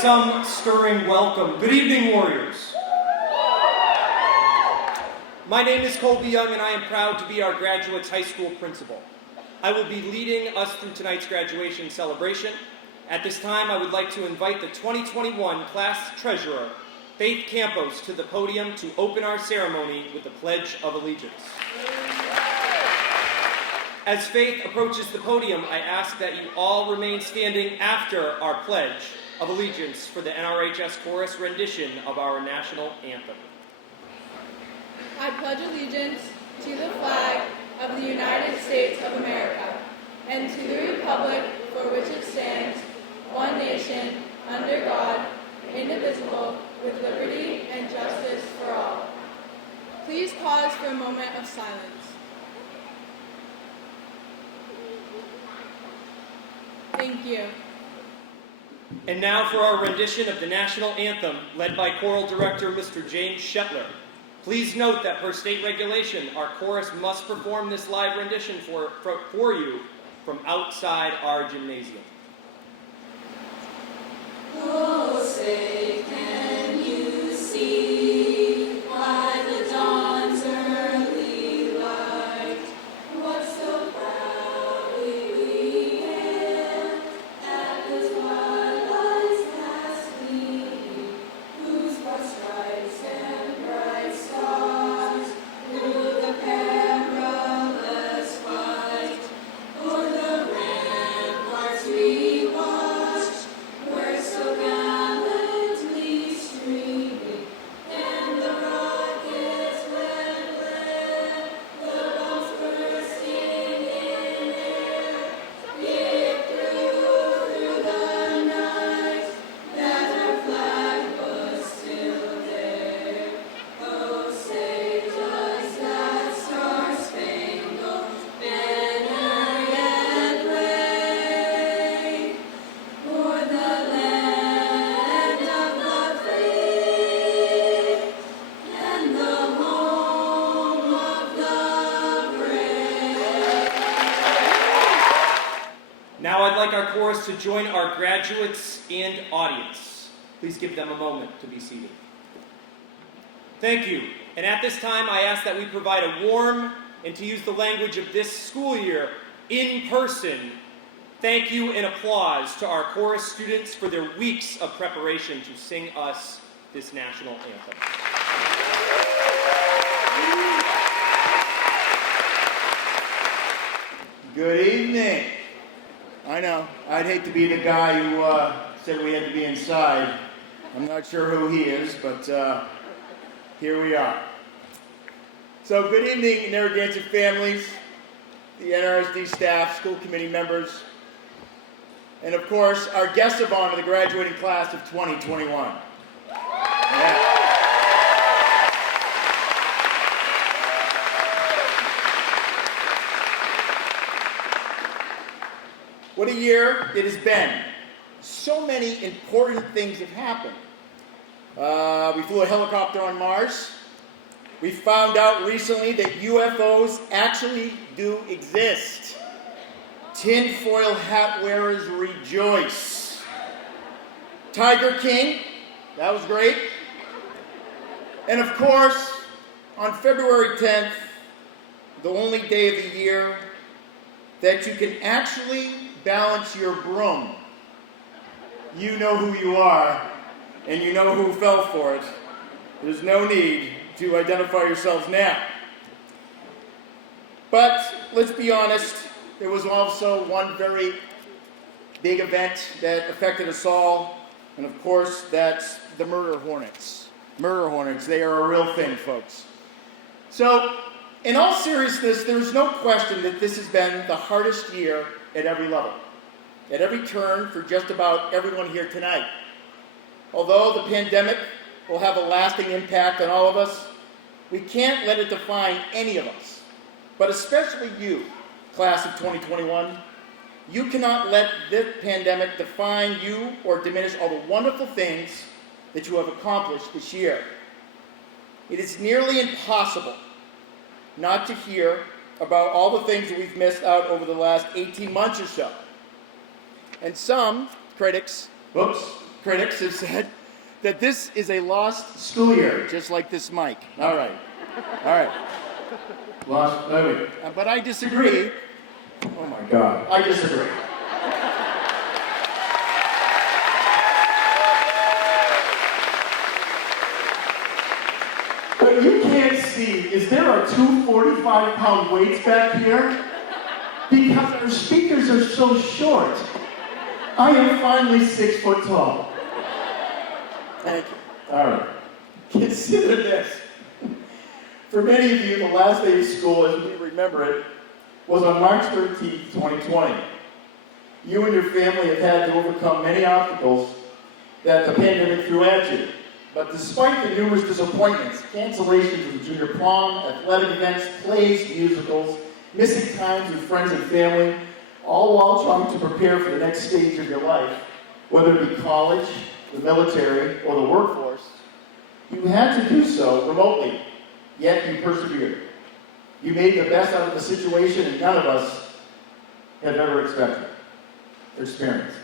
some stirring welcome. Good evening, Warriors. My name is Colby Young, and I am proud to be our graduates' high school principal. I will be leading us through tonight's graduation celebration. At this time, I would like to invite the 2021 class treasurer, Faith Campos, to the podium to open our ceremony with the Pledge of Allegiance. As Faith approaches the podium, I ask that you all remain standing after our Pledge of Allegiance for the NRHS chorus rendition of our national anthem. I pledge allegiance to the flag of the United States of America and to the republic for which it stands, one nation, under God, indivisible, with liberty and justice for all. Please pause for a moment of silence. Thank you. And now for our rendition of the national anthem, led by choral director Mr. James Shetler. Please note that per state regulation, our chorus must perform this live rendition for you from outside our gymnasium. Oh, say, can you see why the dawn's early light? What so proudly we hail at the twilight's last gleaming, whose broad stripes and bright stars through the perilous fight, o'er the ramparts we watched, were so gallantly streaming, and the rockets red glare, the bombs bursting in air, yet through the night, that our flag was still there. Oh, say does that star-spangled banner yet wave o'er the land of the free and the home of the brave? Now I'd like our chorus to join our graduates and audience. Please give them a moment to be seated. Thank you. And at this time, I ask that we provide a warm, and to use the language of this school year, in-person thank you and applause to our chorus students for their weeks of preparation to sing us this national anthem. Good evening. I know, I'd hate to be the guy who said we had to be inside. I'm not sure who he is, but here we are. So good evening, Narragansett families, the NRSD staff, school committee members, and of course, our guests of honor, the graduating class of 2021. Yeah. What a year it has been. So many important things have happened. We flew a helicopter on Mars. We found out recently that UFOs actually do exist. Tinfoil hat wearers rejoice. Tiger King, that was great. And of course, on February 10th, the only day of the year that you can actually balance your broom. You know who you are, and you know who fell for it. There's no need to identify yourselves now. But let's be honest, there was also one very big event that affected us all, and of course, that's the murder hornets. Murder hornets, they are a real thing, folks. So, in all seriousness, there's no question that this has been the hardest year at every level, at every turn for just about everyone here tonight. Although the pandemic will have a lasting impact on all of us, we can't let it define any of us, but especially you, class of 2021. You cannot let this pandemic define you or diminish all the wonderful things that you have accomplished this year. It is nearly impossible not to hear about all the things that we've missed out over the last 18 months or so. And some critics critics have said that this is a lost school year, just like this mic. All right. Lost, but I disagree. Oh my God, I disagree. What you can't see is there are two 45-pound weights back here because our speakers are so short. I am finally 6 foot tall. Thank you. All right. Consider this. For many of you, the last day of school, as we remember it, was on March 13th, 2020. You and your family have had to overcome many obstacles that the pandemic threw at you. But despite the numerous disappointments, cancellations of the junior prom, athletic events, plays, musicals, missing times with friends and family, all while trying to prepare for the next stage of your life, whether it be college, the military, or the workforce, you had to do so remotely, yet you persevered. You made the best out of the situation, and none of us have ever experienced.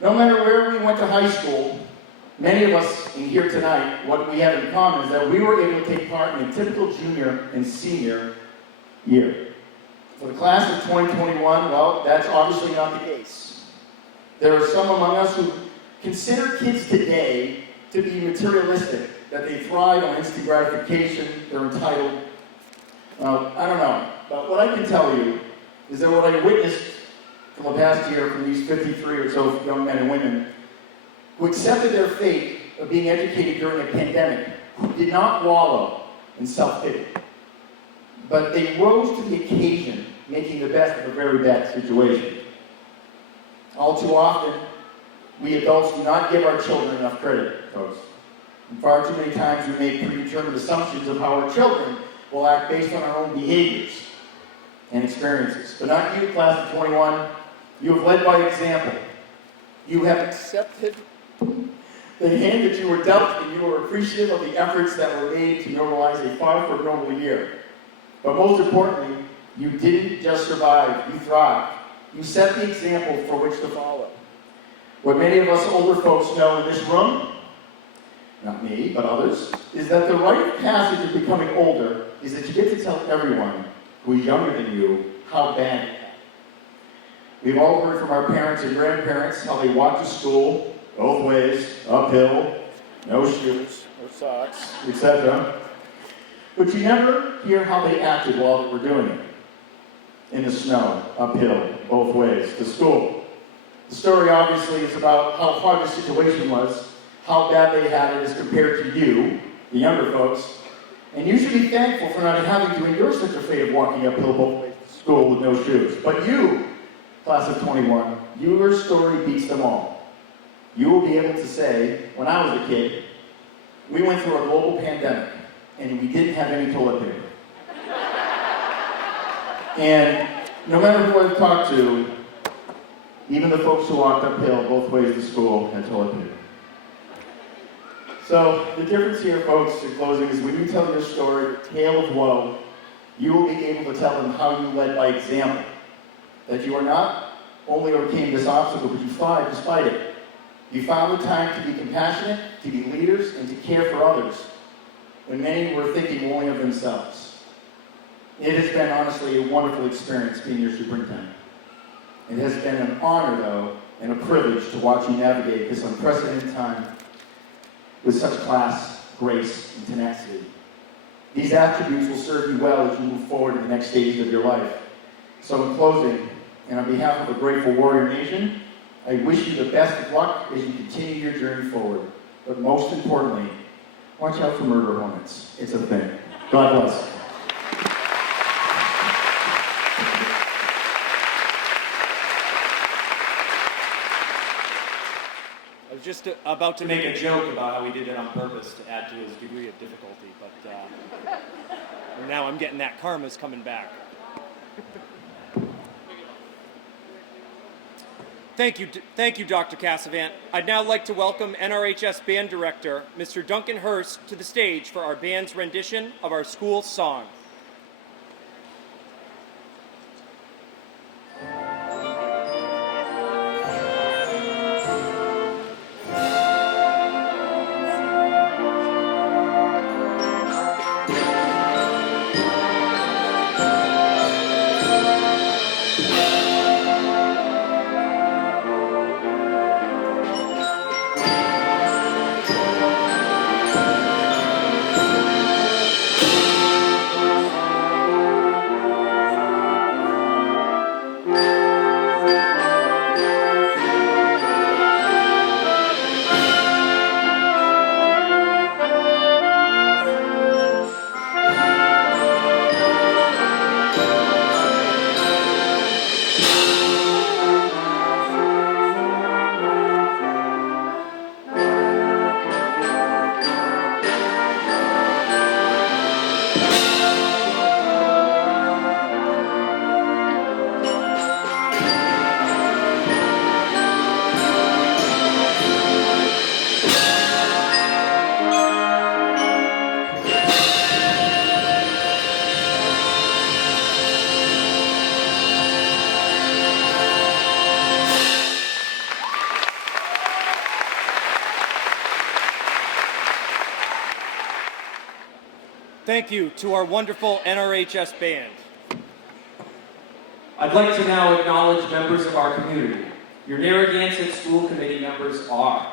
No matter where we went to high school, many of us in here tonight, what we have in common is that we were able to take part in a typical junior and senior year. For the class of 2021, well, that's obviously not the case. There are some among us who consider kids today to be materialistic, that they thrive on instant gratification, they're entitled. I don't know, but what I can tell you is that what I witnessed from the past year from these 53 or so young men and women who accepted their fate of being educated during a pandemic, who did not wallow in self-pity, but they rose to the occasion, making the best of a very bad situation. All too often, we adults do not give our children enough credit, folks. And far too many times we make predetermined assumptions of how our children will act based on our own behaviors and experiences. But not you, class of 21. You have led by example. You have accepted the hand that you were dealt, and you are appreciative of the efforts that were made to normalize a far from normal year. But most importantly, you didn't just survive, you thrived. You set the example for which to follow. What many of us older folks know in this room, not me, but others, is that the rite of passage of becoming older is that you get to tell everyone who is younger than you how bad it happened. We've all heard from our parents and grandparents how they walked to school both ways, uphill, no shoes, no socks, etc. But you never hear how they acted while they were doing it. In the snow, uphill, both ways, to school. The story obviously is about how hard the situation was, how bad they had it as compared to you, the younger folks, and you should be thankful for not having to endure such a fate of walking uphill both ways to school with no shoes. But you, class of 21, your story beats them all. You will be able to say, when I was a kid, we went through a global pandemic, and we didn't have any toilet paper. And no matter who I've talked to, even the folks who walked uphill both ways to school had toilet paper. So the difference here, folks, in closing, is when you tell your story, your tale of woe, you will be able to tell them how you led by example. That you are not only overcame this obstacle, but you thrived despite it. You found the time to be compassionate, to be leaders, and to care for others, when many were thinking only of themselves. It has been, honestly, a wonderful experience being your superintendent. It has been an honor, though, and a privilege to watch you navigate this unprecedented time with such class, grace, and tenacity. These attributes will serve you well as you move forward in the next stage of your life. So in closing, and on behalf of the grateful Warrior Nation, I wish you the best of luck as you continue your journey forward. But most importantly, watch out for murder hornets. It's a thing. God bless. I was just about to make a joke about how he did it on purpose to add to his degree of difficulty, but now I'm getting that karma's coming back. Thank you, Dr. Cassavant. I'd now like to welcome NRHS Band Director, Mr. Duncan Hurst, to the stage for our band's rendition of our school song. Thank you to our wonderful NRHS band. I'd like to now acknowledge members of our community. Your Narragansett School Committee members are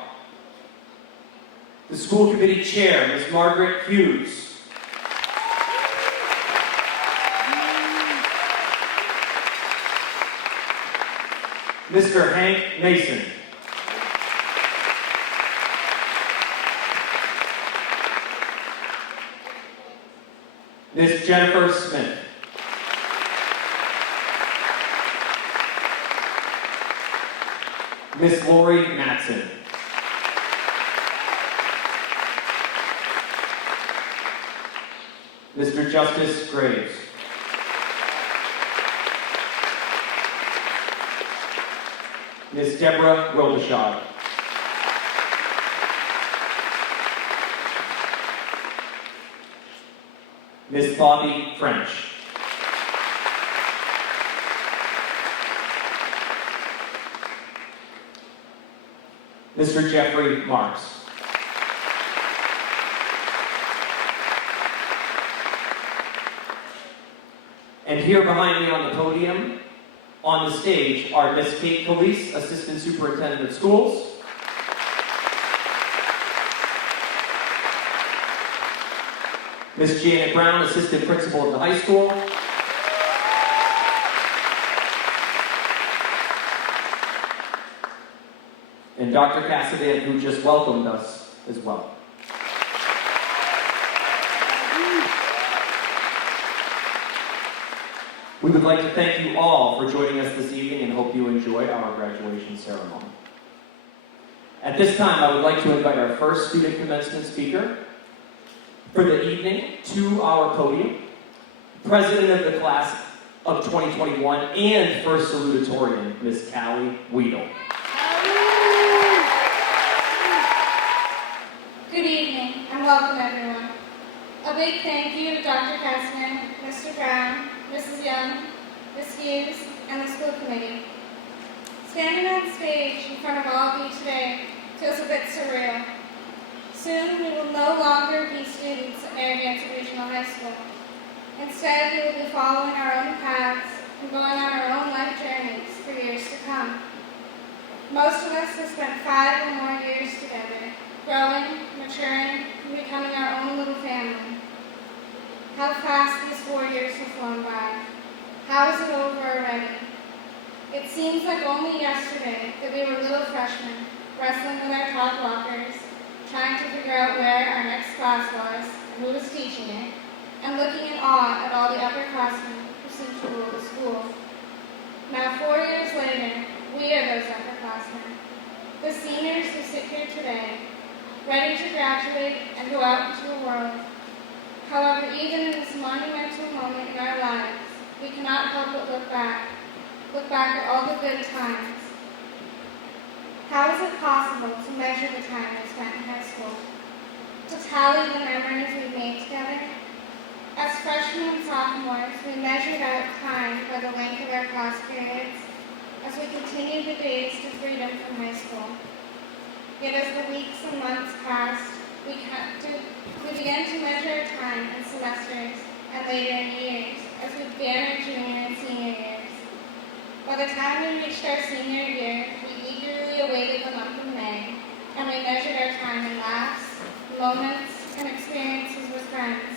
the School Committee Chair, Ms. Margaret Hughes. Mr. Hank Mason. Ms. Jennifer Smith. Ms. Lori Matson. Mr. Justice Graves. Ms. Deborah Robichaud. Ms. Bobby French. Mr. Jeffrey Marks. And here behind me on the podium, on the stage, are Ms. Kate Calise, Assistant Superintendent of Schools. Ms. Janet Brown, Assistant Principal of the high school. And Dr. Cassidy, who just welcomed us as well. We would like to thank you all for joining us this evening and hope you enjoy our graduation ceremony. At this time, I would like to invite our first student commencement speaker for the evening to our podium, President of the Class of 2021 and First Salutatorian, Ms. Callie Weedle. Good evening and welcome everyone. A big thank you to Dr. Kessman, Mr. Brown, Mrs. Young, Ms. Hughes, and the school committee. Standing on stage in front of all of you today feels a bit surreal. Soon we will no longer be students at Narragansett Regional High School. Instead, we will be following our own paths and going on our own life journeys for years to come. Most of us have spent 5 or more years together, growing, maturing, and becoming our own little family. How fast these 4 years have flown by. How is it over already? It seems like only yesterday that we were little freshmen, wrestling with our talk walkers, trying to figure out where our next class was and who was teaching it, and looking in awe at all the upperclassmen who seemed to rule the school. Now 4 years later, we are those upperclassmen, the seniors who sit here today, ready to graduate and go out into the world. However, even in this monumental moment in our lives, we cannot help but look back at all the good times. How is it possible to measure the time we spent in high school? To tally the memories we made together? As freshmen and sophomores, we measured out time by the length of our class periods as we continued the days to freedom from high school. Yet as the weeks and months passed, we began to measure our time in semesters and later in years as we began our junior and senior years. By the time we reached our senior year, we eagerly awaited the month of May, and we measured our time in laughs, moments, and experiences with friends.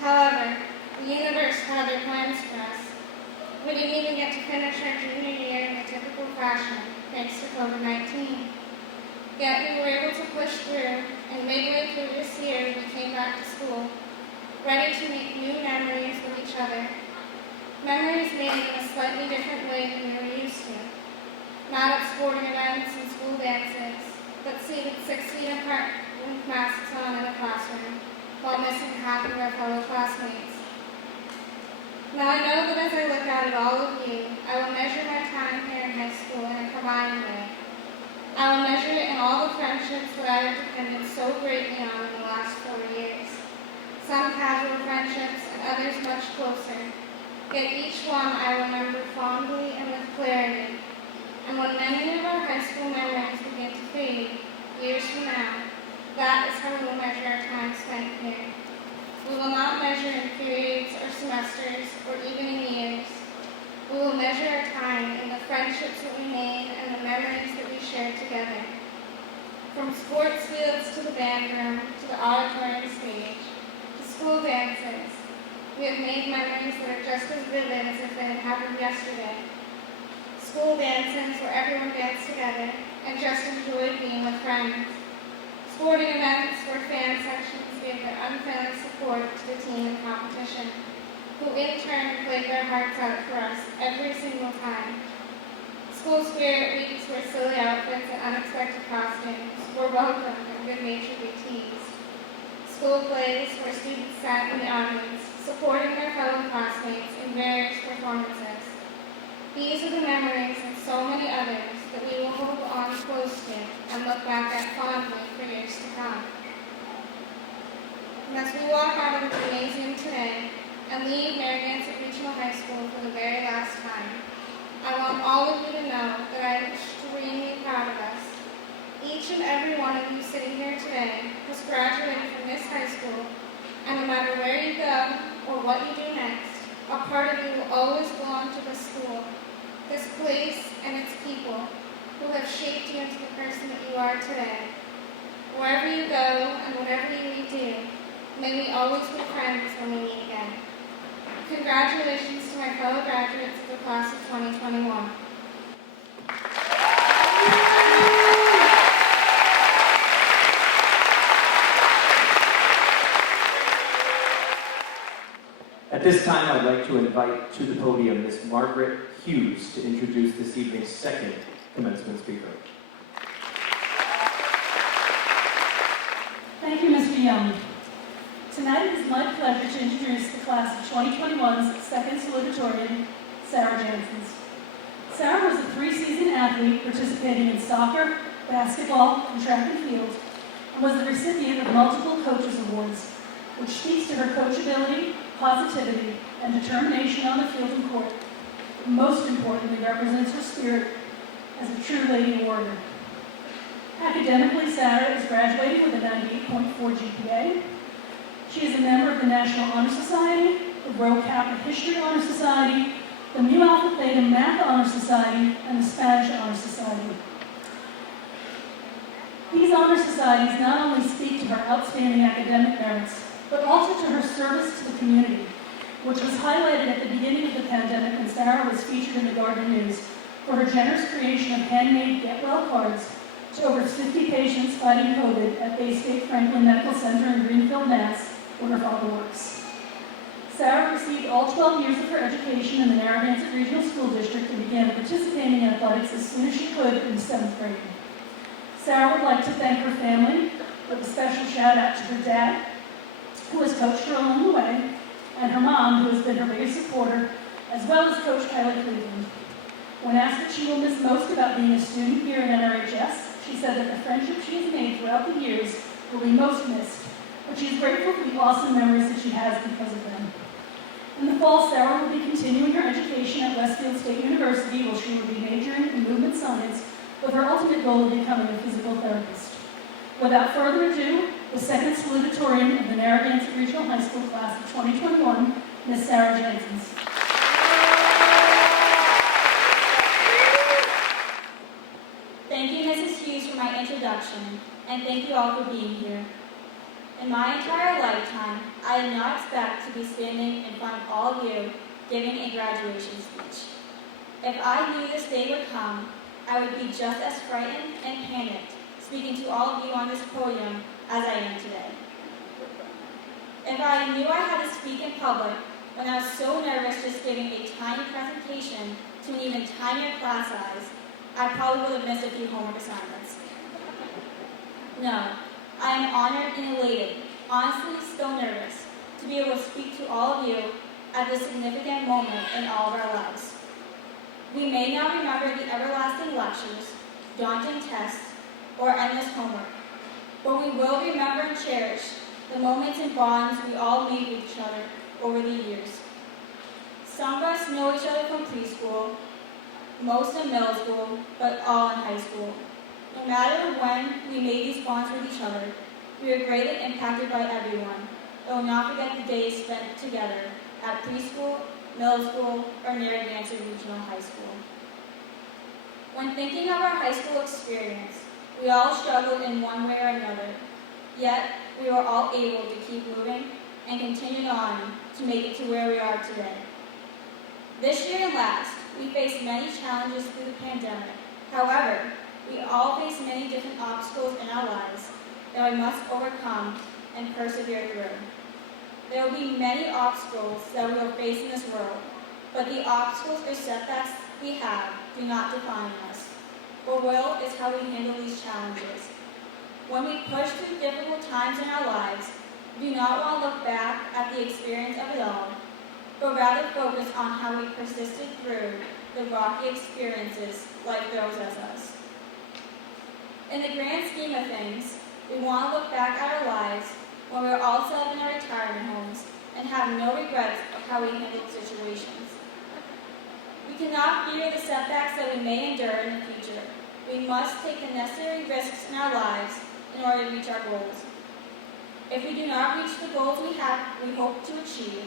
However, the universe had other plans for us. We didn't even get to finish our junior year in the typical fashion, thanks to COVID-19. Yet we were able to push through, and midway through this year, we came back to school, ready to make new memories with each other. Memories made in a slightly different way than we were used to. Not at sporting events and school dances, but seated 6 feet apart with masks on in a classroom, while missing half of our fellow classmates. Now I know that as I look out at all of you, I will measure my time here in high school in a combined way. I will measure it in all the friendships that I have depended so greatly on in the last 4 years. Some casual friendships and others much closer. Yet each one I remember fondly and with clarity. And when many of our high school memories begin to fade, years from now, that is how we will measure our time spent here. We will not measure in periods or semesters or even in years. We will measure our time in the friendships that we made and the memories that we shared together. From sports fields to the band room to the auditorium stage to school dances, we have made memories that are just as vivid as if they had happened yesterday. School dances where everyone danced together and just enjoyed being with friends. Sporting events where fan sections gave their unfailing support to the team in competition, who in turn played their hearts out for us every single time. School spirit weeks where silly outfits and unexpected costumes were welcome and good-naturedly teased. School plays where students sat in the audience, supporting their fellow classmates in various performances. These are the memories and so many others that we will hold on close to and look back at fondly for years to come. And as we walk out of the gymnasium today and leave Narragansett Regional High School for the very last time, I want all of you to know that I am extremely proud of us. Each and every one of you sitting here today has graduated from this high school, and no matter where you go or what you do next, a part of you will always belong to this school, this place and its people who have shaped you into the person that you are today. Wherever you go and whatever you do, may we always be friends when we meet again. Congratulations to my fellow graduates of the class of 2021. At this time, I'd like to invite to the podium Ms. Margaret Hughes to introduce this evening's second commencement speaker. Thank you, Mr. Young. Tonight it is my pleasure to introduce the class of 2021's second salutatorian, Sarah Jensen. Sarah was a 3-season athlete participating in soccer, basketball, and track and field, and was the recipient of multiple coaches awards, which speaks to her coachability, positivity, and determination on the field and court. Most importantly, represents her spirit as a true lady warrior. Academically, Sarah is graduating with a 98.4 GPA. She is a member of the National Honor Society, the Rho Kappa History Honor Society, the Mu Alpha Theta Math Honor Society, and the Spanish Honor Society. These honor societies not only speak to her outstanding academic merits, but also to her service to the community, which was highlighted at the beginning of the pandemic when Sarah was featured in the Garden News for her generous creation of handmade Get Well cards to over 50 patients fighting COVID at Bay State Franklin Medical Center in Greenfield, Mass., where her father works. Sarah received all 12 years of her education in the Narragansett Regional School District and began participating in athletics as soon as she could in the 7th grade. Sarah would like to thank her family, with a special shout out to her dad, who has coached her along the way, and her mom, who has been her biggest supporter, as well as Coach Kylie Cleveland. When asked what she will miss most about being a student here at NRHS, she said that the friendship she has made throughout the years will be most missed, but she is grateful for the awesome memories that she has because of them. In the fall, Sarah will be continuing her education at Westfield State University, where she will be majoring in movement science, with her ultimate goal of becoming a physical therapist. Without further ado, the second salutatorian of the Narragansett Regional High School class of 2021, Ms. Sarah Jensen. Thank you, Mrs. Hughes, for my introduction, and thank you all for being here. In my entire lifetime, I did not expect to be standing in front of all of you giving a graduation speech. If I knew this day would come, I would be just as frightened and panicked speaking to all of you on this podium as I am today. If I knew I had to speak in public when I was so nervous just giving a tiny presentation to an even tinier class size, I probably would have missed a few homework assignments. No, I am honored and elated, honestly still nervous, to be able to speak to all of you at this significant moment in all of our lives. We may not remember the everlasting lectures, daunting tests, or endless homework, but we will remember and cherish the moments and bonds we all made with each other over the years. Some of us know each other from preschool, most in middle school, but all in high school. No matter when we made these bonds with each other, we were greatly impacted by everyone, but will not forget the days spent together at preschool, middle school, or Narragansett Regional High School. When thinking of our high school experience, we all struggled in one way or another, yet we were all able to keep moving and continuing on to make it to where we are today. This year and last, we faced many challenges through the pandemic. However, we all face many different obstacles in our lives that we must overcome and persevere through. There will be many obstacles that we will face in this world, but the obstacles or setbacks we have do not define us. What will is how we handle these challenges. When we push through difficult times in our lives, we do not want to look back at the experience of it all, but rather focus on how we persisted through the rocky experiences life throws at us. In the grand scheme of things, we want to look back at our lives when we are all set up in our retirement homes and have no regrets of how we handled situations. We cannot fear the setbacks that we may endure in the future. We must take the necessary risks in our lives in order to reach our goals. If we do not reach the goals we hope to achieve,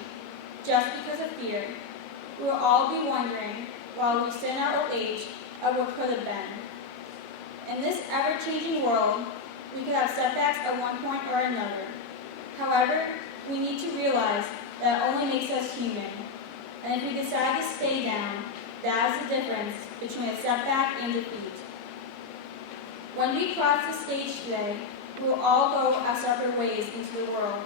just because of fear, we will all be wondering, while we sit in our old age, of what could have been. In this ever-changing world, we could have setbacks at one point or another. However, we need to realize that it only makes us human. And if we decide to stay down, that is the difference between a setback and defeat. When we cross the stage today, we will all go our separate ways into the world.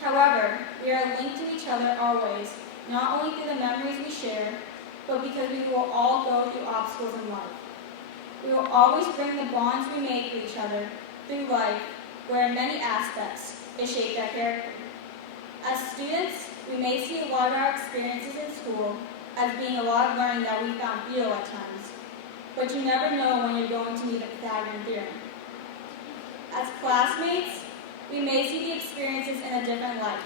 However, we are linked to each other always, not only through the memories we share, but because we will all go through obstacles in life. We will always bring the bonds we make with each other through life, where in many aspects it shaped our character. As students, we may see a lot of our experiences in school as being a lot of learning that we found futile at times, but you never know when you're going to need a Pythagorean theorem. As classmates, we may see the experiences in a different light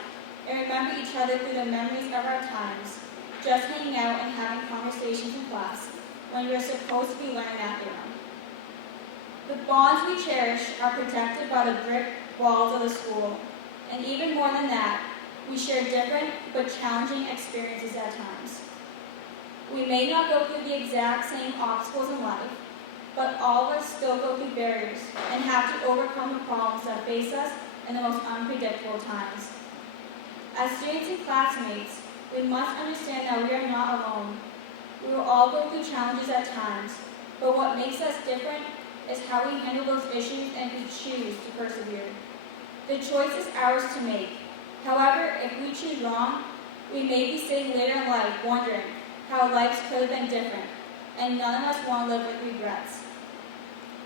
and remember each other through the memories of our times, just hanging out and having conversations in class when we were supposed to be learning that theorem. The bonds we cherish are protected by the brick walls of the school, and even more than that, we share different but challenging experiences at times. We may not go through the exact same obstacles in life, but all of us still go through barriers and have to overcome the problems that face us in the most unpredictable times. As students and classmates, we must understand that we are not alone. We will all go through challenges at times, but what makes us different is how we handle those issues and if we choose to persevere. The choice is ours to make. However, if we choose wrong, we may be sitting later in life wondering how life could have been different, and none of us want to live with regrets.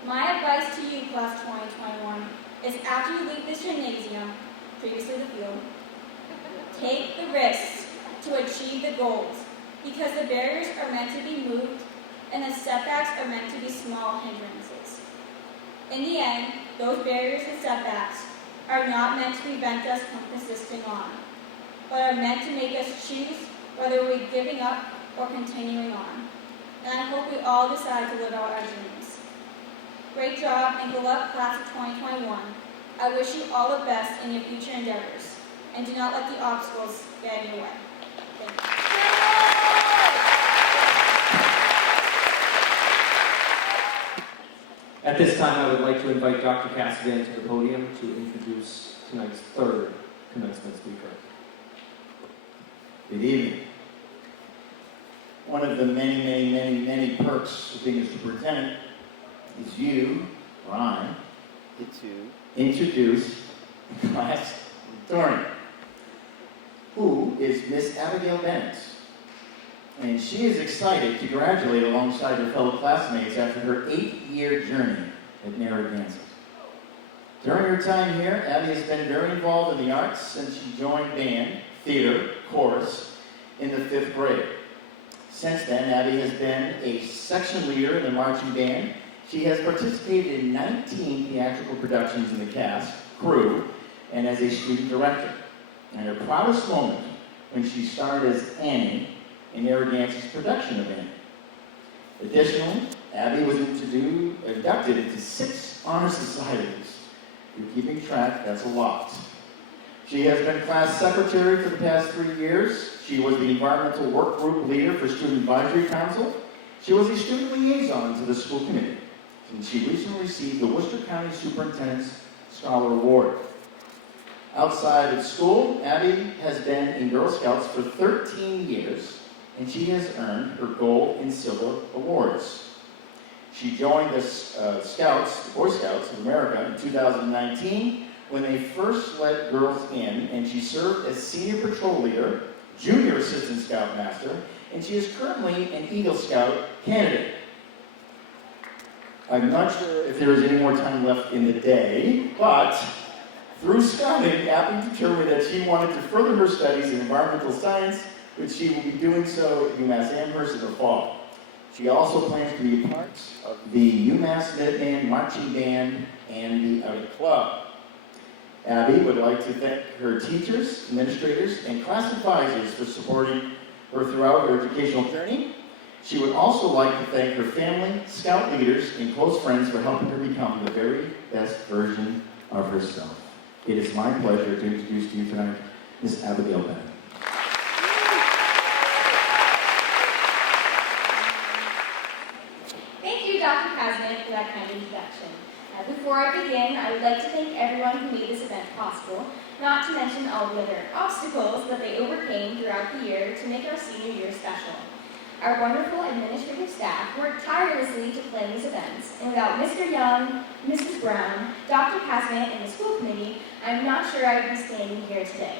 My advice to you, Class 2021, is after you leave this gymnasium, previously the field, take the risks to achieve the goals, because the barriers are meant to be moved and the setbacks are meant to be small hindrances. In the end, those barriers and setbacks are not meant to prevent us from persisting on, but are meant to make us choose whether we're giving up or continuing on. And I hope we all decide to live out our dreams. Great job and good luck, Class of 2021. I wish you all the best in your future endeavors, and do not let the obstacles get in your way. Thank you. At this time, I would like to invite Dr. Cassidy to the podium to introduce tonight's third commencement speaker. Good evening. One of the many perks of being a superintendent is you, or I, get to introduce the class salutatorian, who is Miss Abigail Bennett. And she is excited to graduate alongside her fellow classmates after her 8-year journey at Narragansett. During her time here, Abby has been very involved in the arts since she joined band, theater, chorus in the 5th grade. Since then, Abby has been a section leader in the marching band. She has participated in 19 theatrical productions in the cast, crew, and as a student director. And her proudest moment when she starred as Annie in Narragansett's production of Anthem. Additionally, Abby was inducted into 6 honor societies. If you're keeping track, that's a lot. She has been class secretary for the past 3 years. She was the environmental work group leader for Student Advisory Council. She was a student liaison to the school committee. And she recently received the Worcester County Superintendent's Scholar Award. Outside of school, Abby has been in Girl Scouts for 13 years, and she has earned her gold and silver awards. She joined the Scouts, the Boy Scouts of America, in 2019 when they first let girls in, and she served as senior patrol leader, junior assistant scoutmaster, and she is currently an Eagle Scout candidate. I'm not sure if there is any more time left in the day, but through scouting, Abby determined that she wanted to further her studies in environmental science, which she will be doing so at UMass Amherst in the fall. She also plans to be a part of the UMass Minuteman Marching Band and the Outing Club. Abby would like to thank her teachers, administrators, and class advisors for supporting her throughout her educational journey. She would also like to thank her family, scout leaders, and close friends for helping her become the very best version of herself. It is my pleasure to introduce to you tonight Miss Abigail Bennett. Thank you, Dr. Kazman, for that kind introduction. Before I begin, I would like to thank everyone who made this event possible, not to mention all the other obstacles that they overcame throughout the year to make our senior year special. Our wonderful administrative staff worked tirelessly to plan these events, and without Mr. Young, Mrs. Brown, Dr. Kazman, and the school committee, I'm not sure I would be standing here today.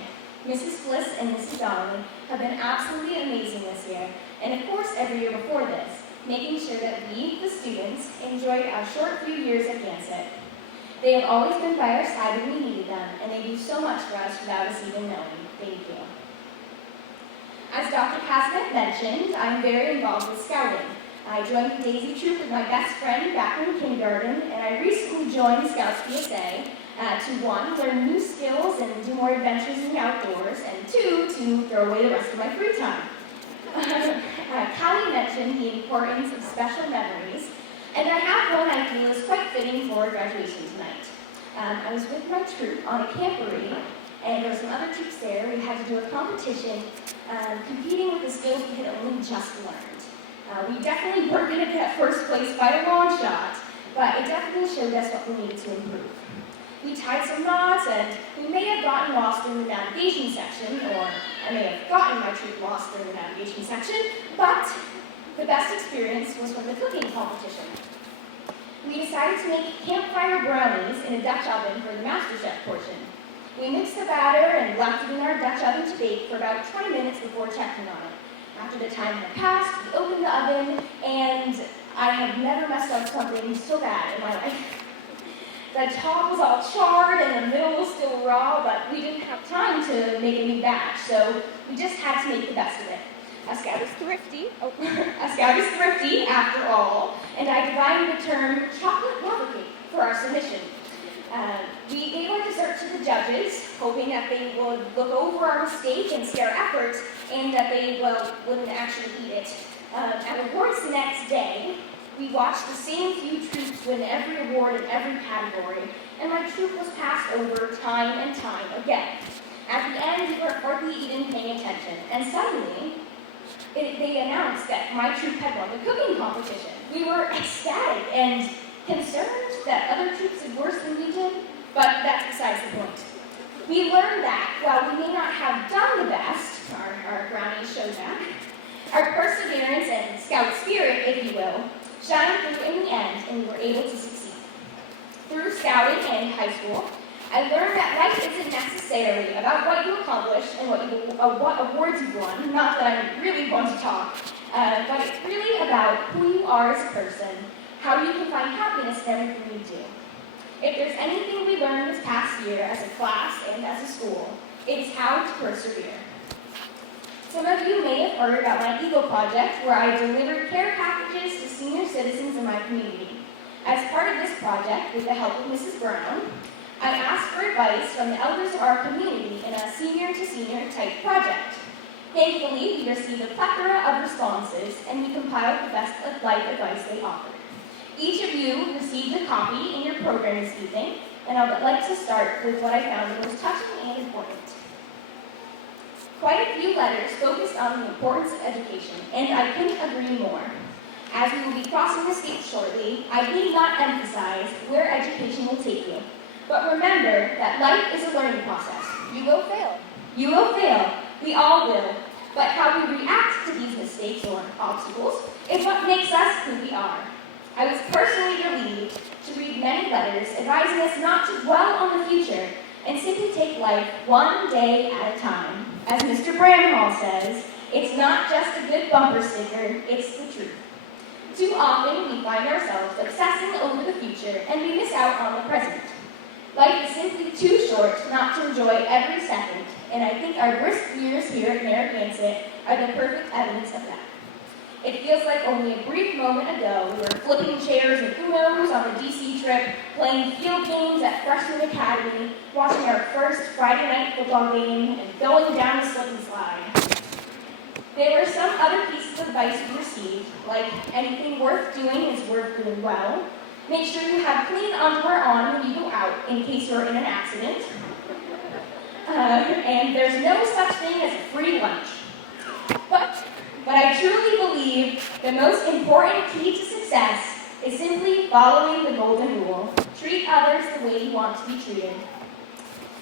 Mrs. Bliss and Mrs. Donnelly have been absolutely amazing this year, and of course every year before this, making sure that we, the students, enjoyed our short few years at Narragansett. They have always been by our side when we needed them, and they do so much for us without us even knowing. Thank you. As Dr. Kazman mentioned, I'm very involved with scouting. I joined the Daisy Troop with my best friend back in kindergarten, and I recently joined Scouts PSA to 1, learn new skills and do more adventures in the outdoors, and 2, to throw away the rest of my free time. Callie mentioned the importance of special memories, and I have one I feel is quite fitting for graduation tonight. I was with my troop on a camporee, and there were some other troops there. We had to do a competition competing with the skills we had only just learned. We definitely weren't going to get first place by a long shot, but it definitely showed us what we needed to improve. We tied some knots, and we may have gotten lost in the navigation section, or I may have gotten my troop lost during the navigation section, but the best experience was from the cooking competition. We decided to make campfire brownies in a Dutch oven for the MasterChef portion. We mixed the batter and left it in our Dutch oven to bake for about 20 minutes before checking on it. After the time had passed, we opened the oven, and I have never messed up something so bad in my life. The top was all charred and the middle was still raw, but we didn't have time to make a new batch, so we just had to make the best of it. A scout is thrifty. A scout is thrifty, after all, and I divided the term chocolate lava cake for our submission. We gave our dessert to the judges, hoping that they would look over our mistake and see our efforts, and that they wouldn't actually eat it. At awards the next day, we watched the same few troops win every award in every category, and my troop was passed over time and time again. At the end, we were hardly even paying attention, and suddenly, they announced that my troop had won the cooking competition. We were ecstatic and concerned that other troops did worse than we did, but that's besides the point. We learned that while we may not have done the best, our brownies showed that, our perseverance and scout spirit, if you will, shined through in the end, and we were able to succeed. Through scouting and high school, I learned that life isn't necessarily about what you accomplish and what awards you won, not that I really want to talk, but it's really about who you are as a person, how you can find happiness in everything you do. If there's anything we learned this past year as a class and as a school, it's how to persevere. Some of you may have heard about my Eagle project, where I delivered care packages to senior citizens in my community. As part of this project, with the help of Mrs. Brown, I asked for advice from the elders of our community in a senior-to-senior type project. Thankfully, we received a plethora of responses, and we compiled the best of life advice they offered. Each of you received a copy in your program this evening, and I would like to start with what I found the most touching and important. Quite a few letters focused on the importance of education, and I couldn't agree more. As we will be crossing the state shortly, I need not emphasize where education will take you. But remember that life is a learning process. You will fail. You will fail. We all will. But how we react to these mistakes or obstacles is what makes us who we are. I was personally relieved to read many letters advising us not to dwell on the future and simply take life one day at a time. As Mr. Bramhall says, it's not just a good bumper sticker, it's the truth. Too often, we find ourselves obsessing over the future and we miss out on the present. Life is simply too short not to enjoy every second, and I think our brisk years here at Narragansett are the perfect evidence of that. It feels like only a brief moment ago we were flipping chairs and Unos on the DC trip, playing field games at Freshman Academy, watching our first Friday night football game, and going down the slip and slide. There were some other pieces of advice we received, like anything worth doing is worth doing well. Make sure you have clean underwear on when you go out in case you're in an accident. And there's no such thing as a free lunch. But I truly believe the most important key to success is simply following the golden rule. Treat others the way you want to be treated.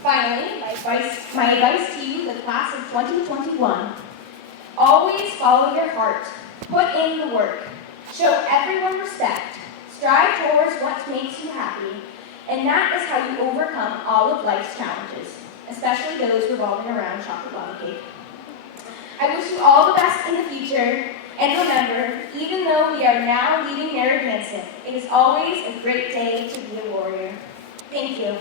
Finally, my advice to you, the class of 2021, always follow your heart. Put in the work. Show everyone respect. Strive towards what makes you happy. And that is how you overcome all of life's challenges, especially those revolving around chocolate lava cake. I wish you all the best in the future, and remember, even though we are now leaving Narragansett, it is always a great day to be a warrior. Thank you.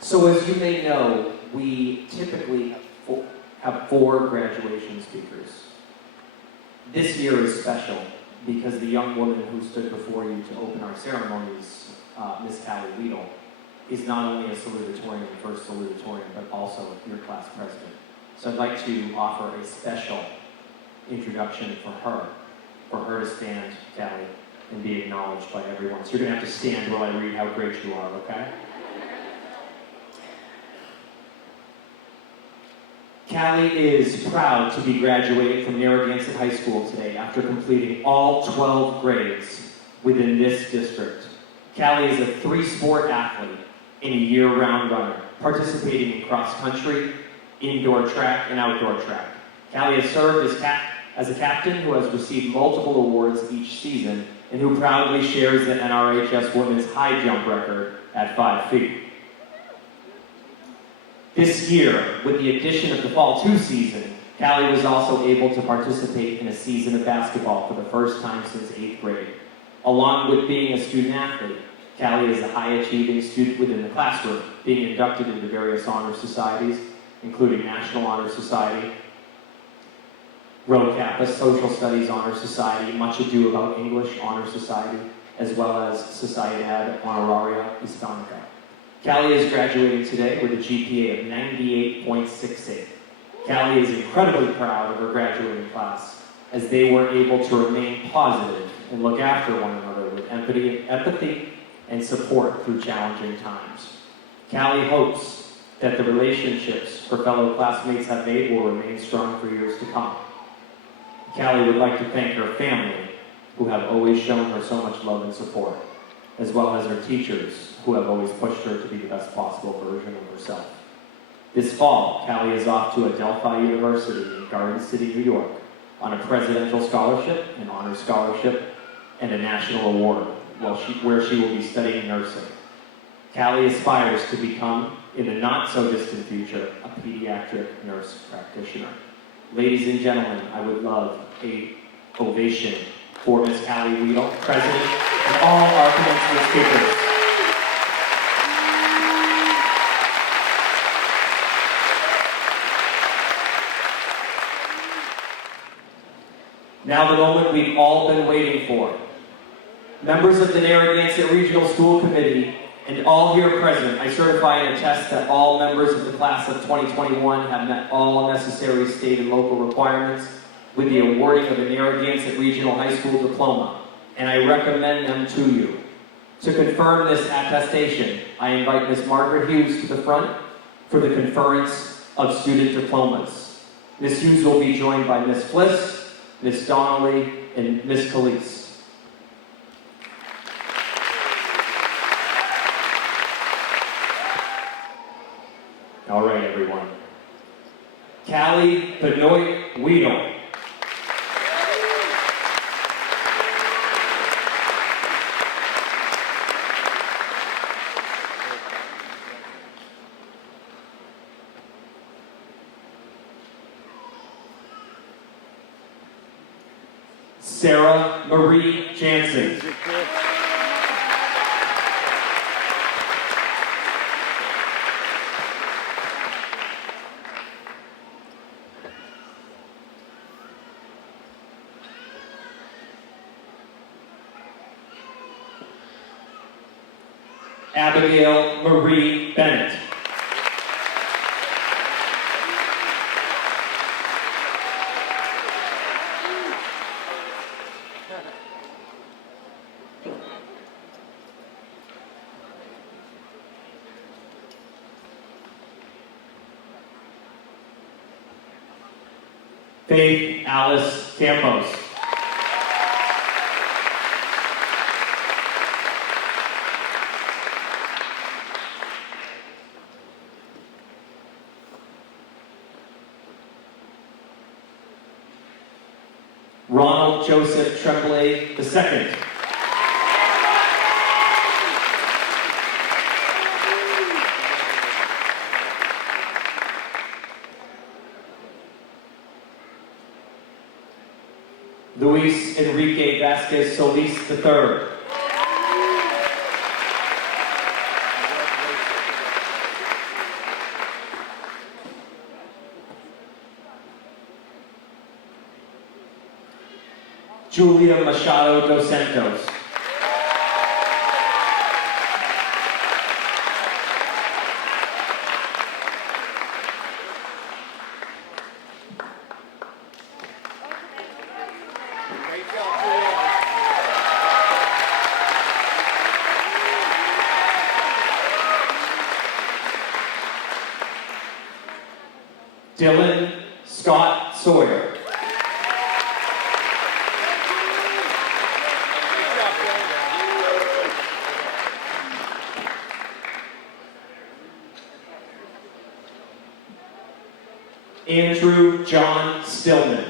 So as you may know, we typically have four graduation speakers. This year is special because the young woman who stood before you to open our ceremonies, Miss Callie Weedle, is not only a salutatorian, the first salutatorian, but also your class president. So I'd like to offer a special introduction for her to stand, Callie, and be acknowledged by everyone. So you're going to have to stand while I read how great you are, okay? Callie is proud to be graduating from Narragansett High School today after completing all 12 grades within this district. Callie is a three-sport athlete and a year-round runner, participating in cross-country, indoor track, and outdoor track. Callie has served as a captain who has received multiple awards each season and who proudly shares the NRHS women's high jump record at 5 feet. This year, with the addition of the Fall 2 season, Callie was also able to participate in a season of basketball for the first time since 8th grade. Along with being a student athlete, Callie is a high-achieving student within the classroom, being inducted into various honor societies, including National Honor Society, Rho Kappa Social Studies Honor Society, Much Ado About English Honor Society, as well as Sociedad Honoraria Hispánica. Callie is graduating today with a GPA of 98.68. Callie is incredibly proud of her graduating class as they were able to remain positive and look after one another with empathy and support through challenging times. Callie hopes that the relationships her fellow classmates have made will remain strong for years to come. Callie would like to thank her family, who have always shown her so much love and support, as well as her teachers, who have always pushed her to be the best possible version of herself. This fall, Callie is off to Adelphi University in Garden City, New York, on a presidential scholarship, an honor scholarship, and a national award, where she will be studying nursing. Callie aspires to become, in the not-so-distant future, a pediatric nurse practitioner. Ladies and gentlemen, I would love an ovation for Ms. Callie Weedle, President, and all our commencement speakers. Now the moment we've all been waiting for. Members of the Narragansett Regional School Committee and all here present, I certify and attest that all members of the class of 2021 have met all necessary state and local requirements with the awarding of a Narragansett Regional High School diploma, and I recommend them to you. To confirm this attestation, I invite Ms. Margaret Hughes to the front for the conference of student diplomas. Ms. Hughes will be joined by Ms. Fliss, Ms. Donnelly, and Ms. Calise. All right, everyone. Callie Benoit Weedle. Sarah Marie Jensen. Abigail Marie Bennett. Faith Alice Campos. Ronald Joseph Tremblay II. Luis Enrique Vasquez Solis III. Julia Machado dos Santos. Dylan Scott Sawyer. Andrew John Stillman.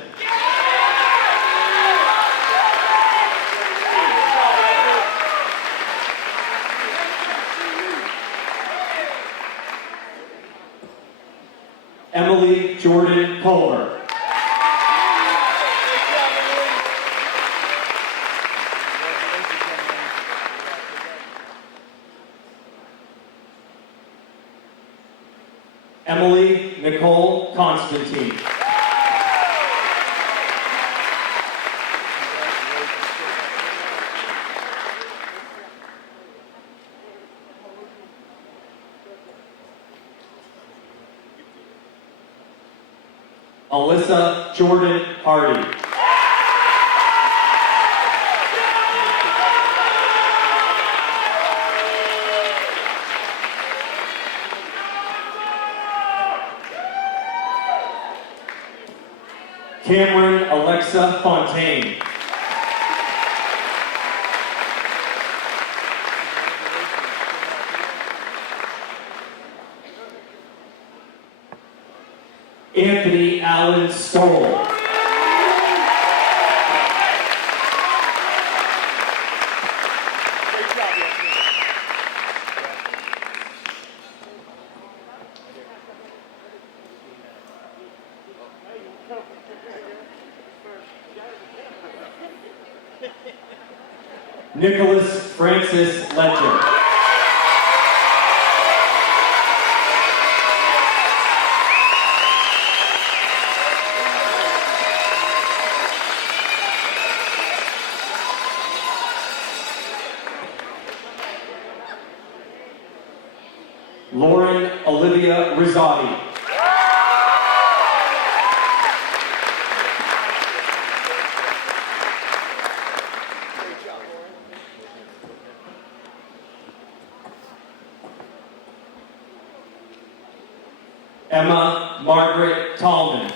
Emily Jordan Culver. Emily Nicole Constantine. Alyssa Jordan Hardy. Cameron Alexa Fontaine. Anthony Allen Stoll. Nicholas Francis Ledger. Olivia Rizzotti. Emma Margaret Tallman.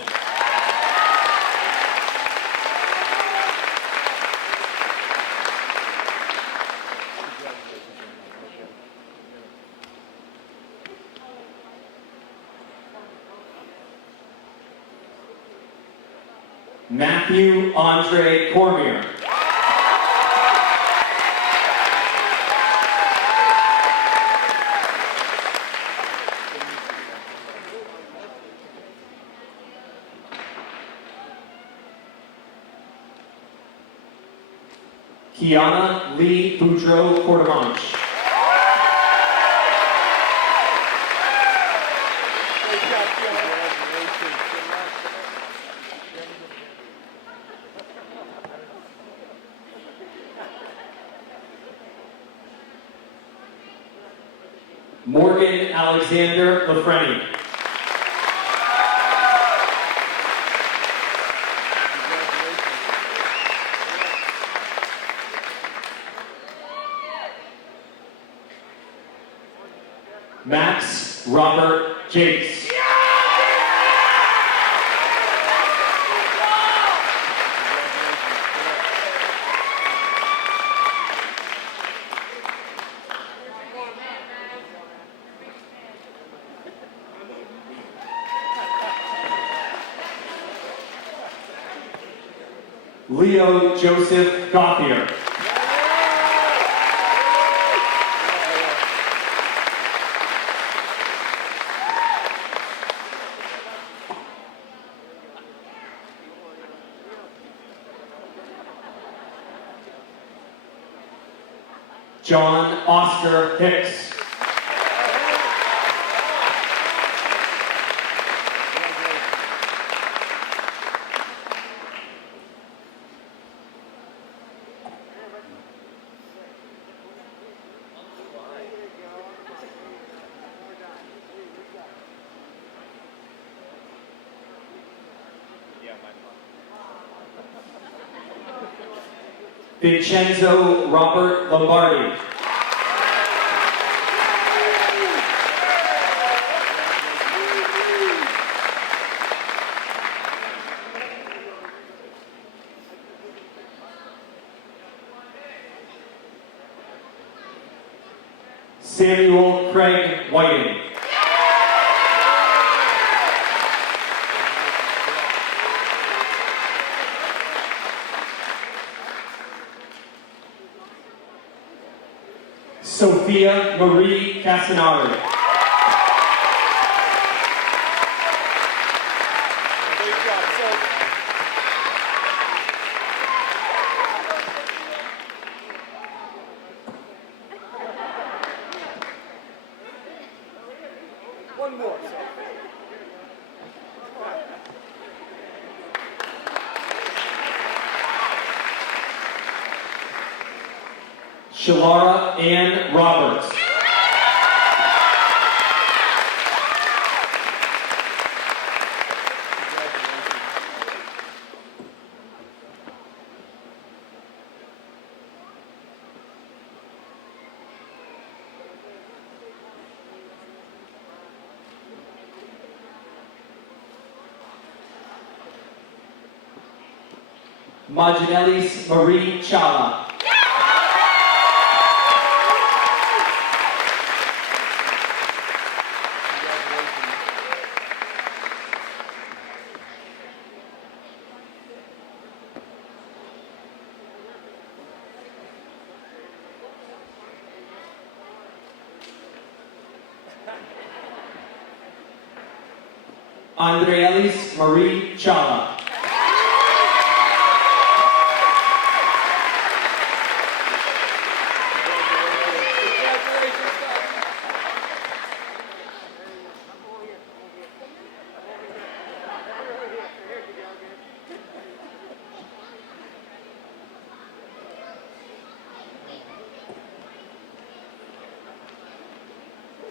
Matthew Andre Cormier. Kiana Lee Boudreau Cordemanche. Morgan Alexander Lafreni. Max Robert Jakes. Leo Joseph Gauthier. John Oscar Hicks. Vincenzo Robert Lombardi. Samuel Craig Whiting. Sophia Marie Casanari. One more. Shalara Ann Roberts. Majanelis Marie Chala. Andreelis Marie Chala.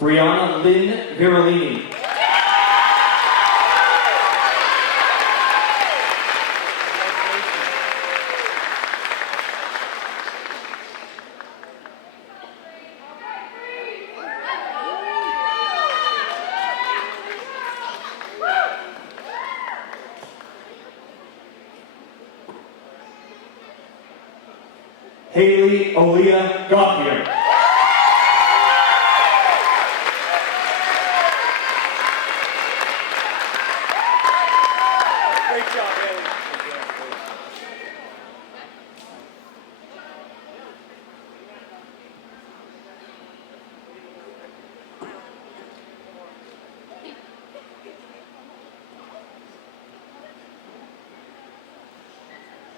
Brianna Lynn Virolini. Haley Aaliyah Gauthier. Great job, Haley.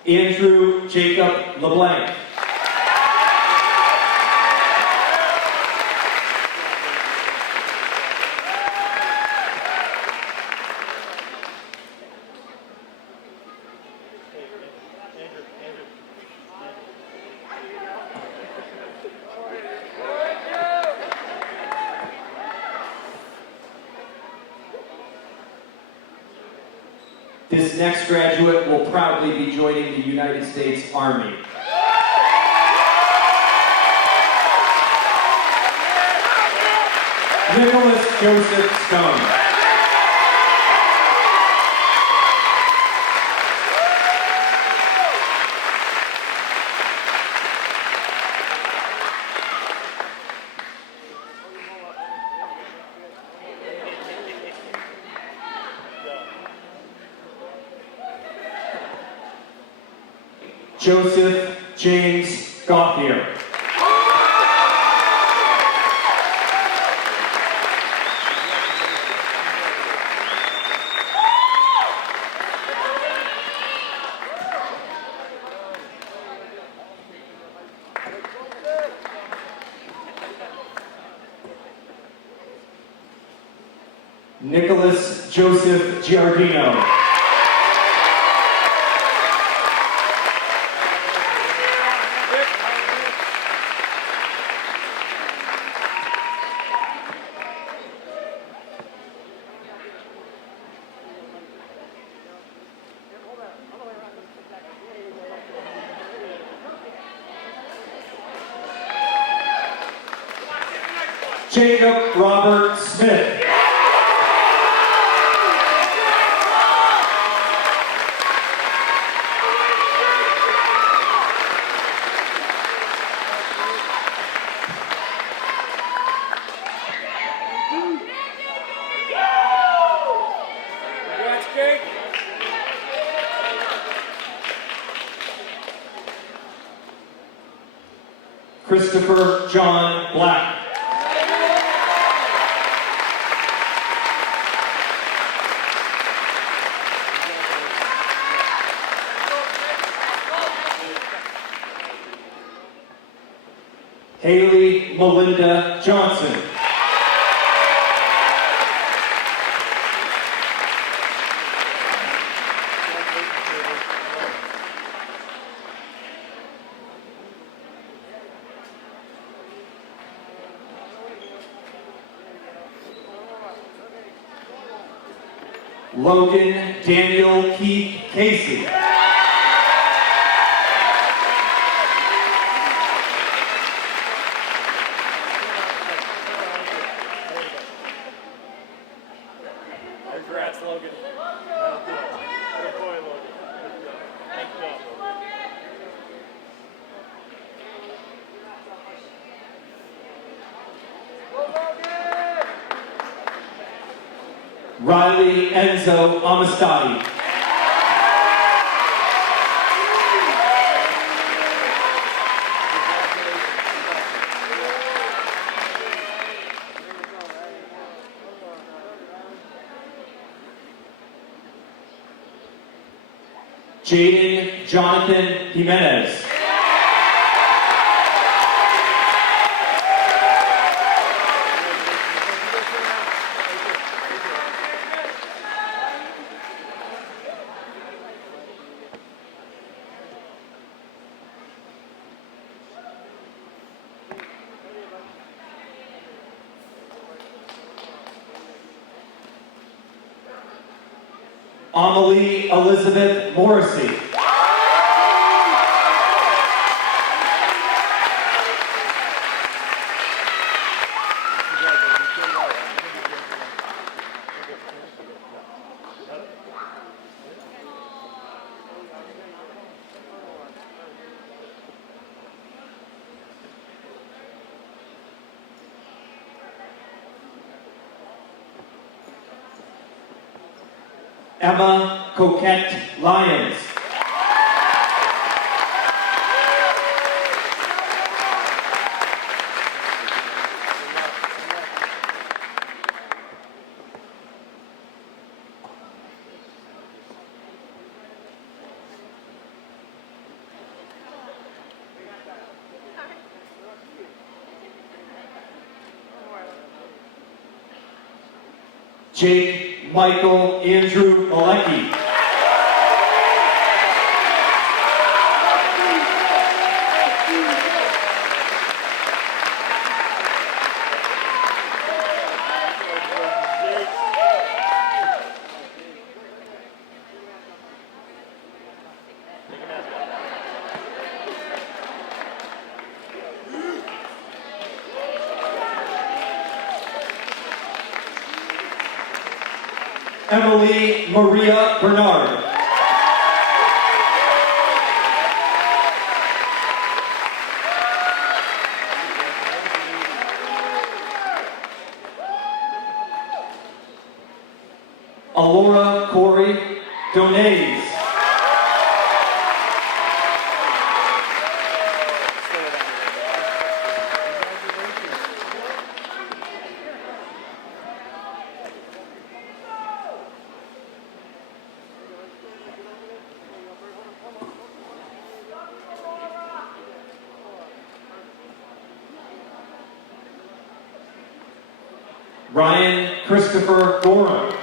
Andrew Jacob LeBlanc. This next graduate will proudly be joining the United States Army. Nicholas Joseph Stone. Joseph James Gauthier. Nicholas Joseph Giardino. Jacob Robert Smith. Congrats, Jake. Christopher John Black. Haley Melinda Johnson. Logan Daniel Keith Casey. Congrats, Logan. Good boy, Logan. Thank you. Riley Enzo Amistadi. Jaden Jonathan Jimenez. Amelie Elizabeth Morrissey. Emma Coquette Lyons. Jake Michael Andrew Malecki. Emily Maria Bernard. Alora Corey Donays. Ryan Christopher Gorham.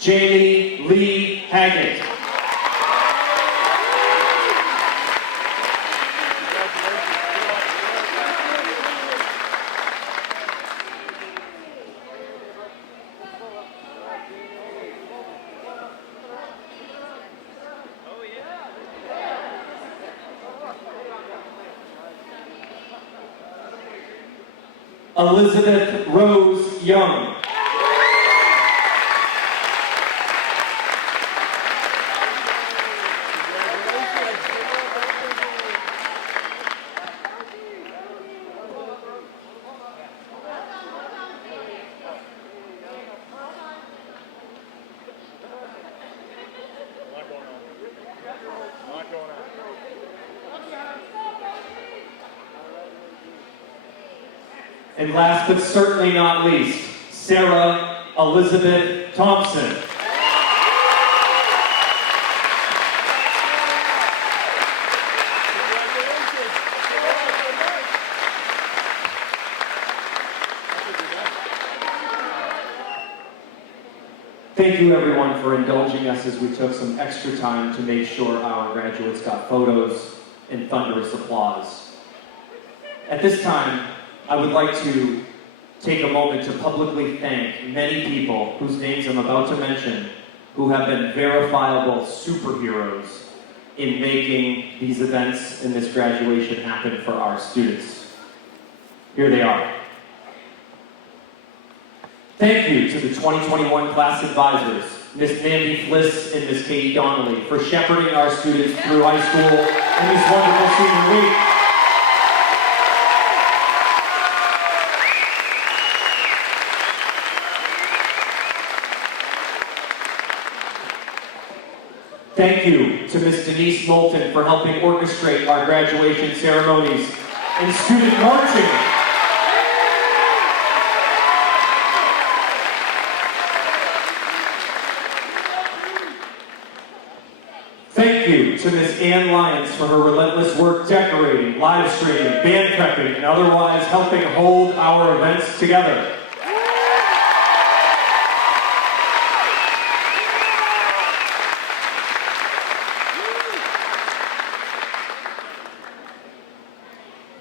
Jamie Lee Haggett. Elizabeth Rose Young. And last but certainly not least, Sarah Elizabeth Thompson. Thank you everyone for indulging us as we took some extra time to make sure our graduates got photos and thunderous applause. At this time, I would like to take a moment to publicly thank many people whose names I'm about to mention who have been verifiable superheroes in making these events and this graduation happen for our students. Here they are. Thank you to the 2021 class advisors, Ms. Mandy Fliss and Ms. Katie Donnelly, for shepherding our students through high school and this wonderful senior week. Thank you to Ms. Denise Moulton for helping orchestrate our graduation ceremonies and student marching. Thank you to Ms. Ann Lyons for her relentless work decorating, live streaming, band prepping, and otherwise helping hold our events together.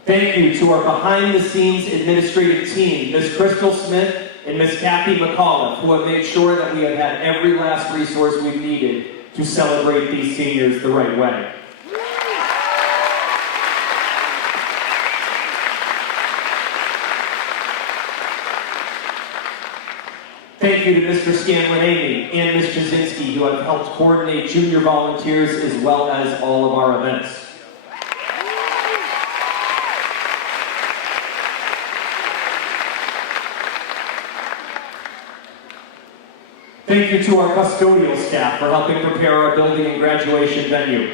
Thank you to our behind-the-scenes administrative team, Ms. Crystal Smith and Ms. Kathy McAuliffe, who have made sure that we have had every last resource we've needed to celebrate these seniors the right way. Thank you to Mr. Scanlon Amy and Ms. Jasinski, who have helped coordinate junior volunteers as well as all of our events. Thank you to our custodial staff for helping prepare our building and graduation venue.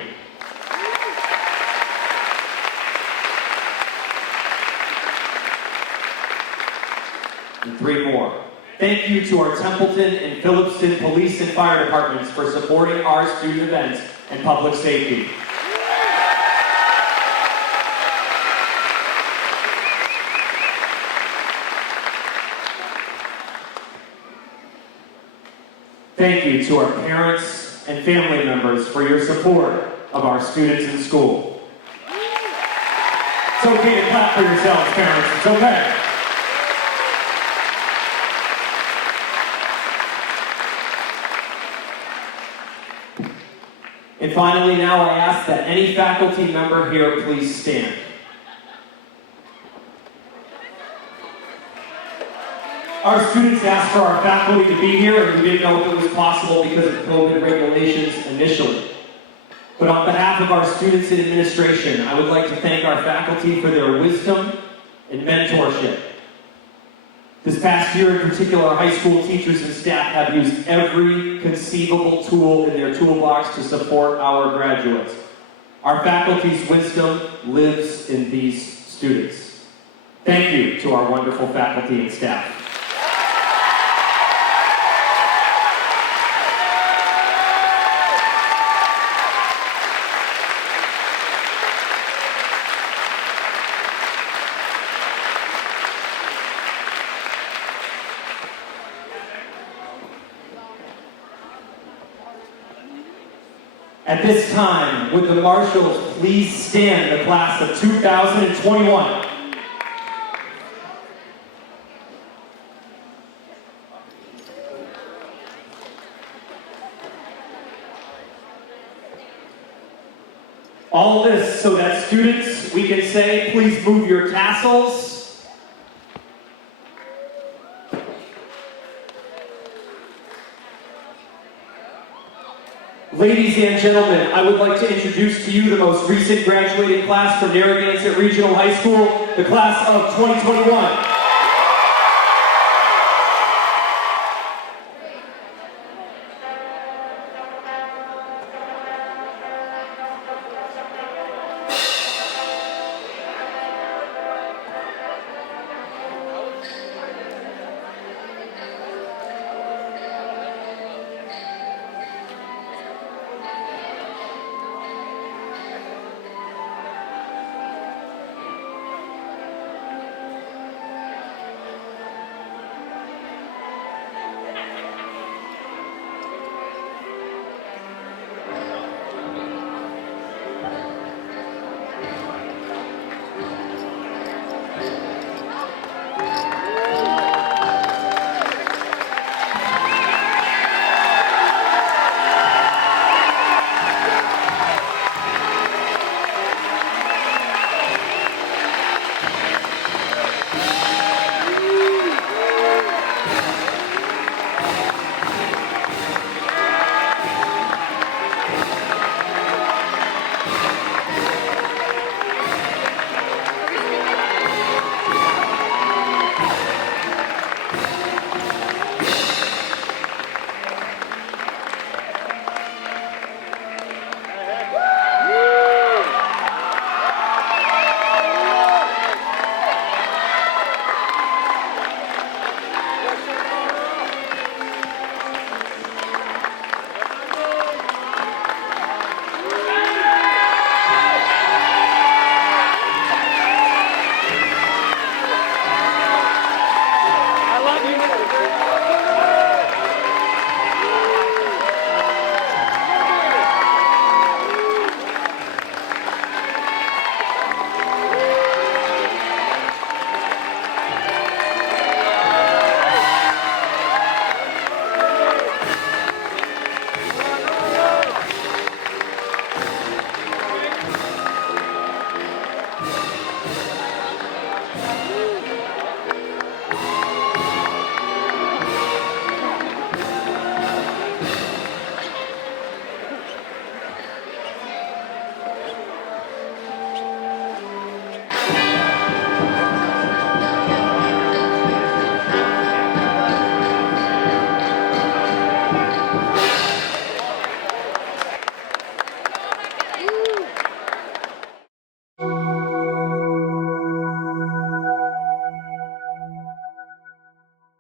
And 3 more. Thank you to our Templeton and Phillipston Police and Fire Departments for supporting our student events and public safety. Thank you to our parents and family members for your support of our students in school. It's okay to clap for yourselves, parents. It's okay. And finally, now I ask that any faculty member here please stand. Our students asked for our faculty to be here, and we didn't know if it was possible because of COVID regulations initially. But on behalf of our students and administration, I would like to thank our faculty for their wisdom and mentorship. This past year in particular, our high school teachers and staff have used every conceivable tool in their toolbox to support our graduates. Our faculty's wisdom lives in these students. Thank you to our wonderful faculty and staff. At this time, would the Marshals please stand, the class of 2021? All this so that students, we can say, please move your tassels. Ladies and gentlemen, I would like to introduce to you the most recent graduating class from Narragansett Regional High School, the class of 2021.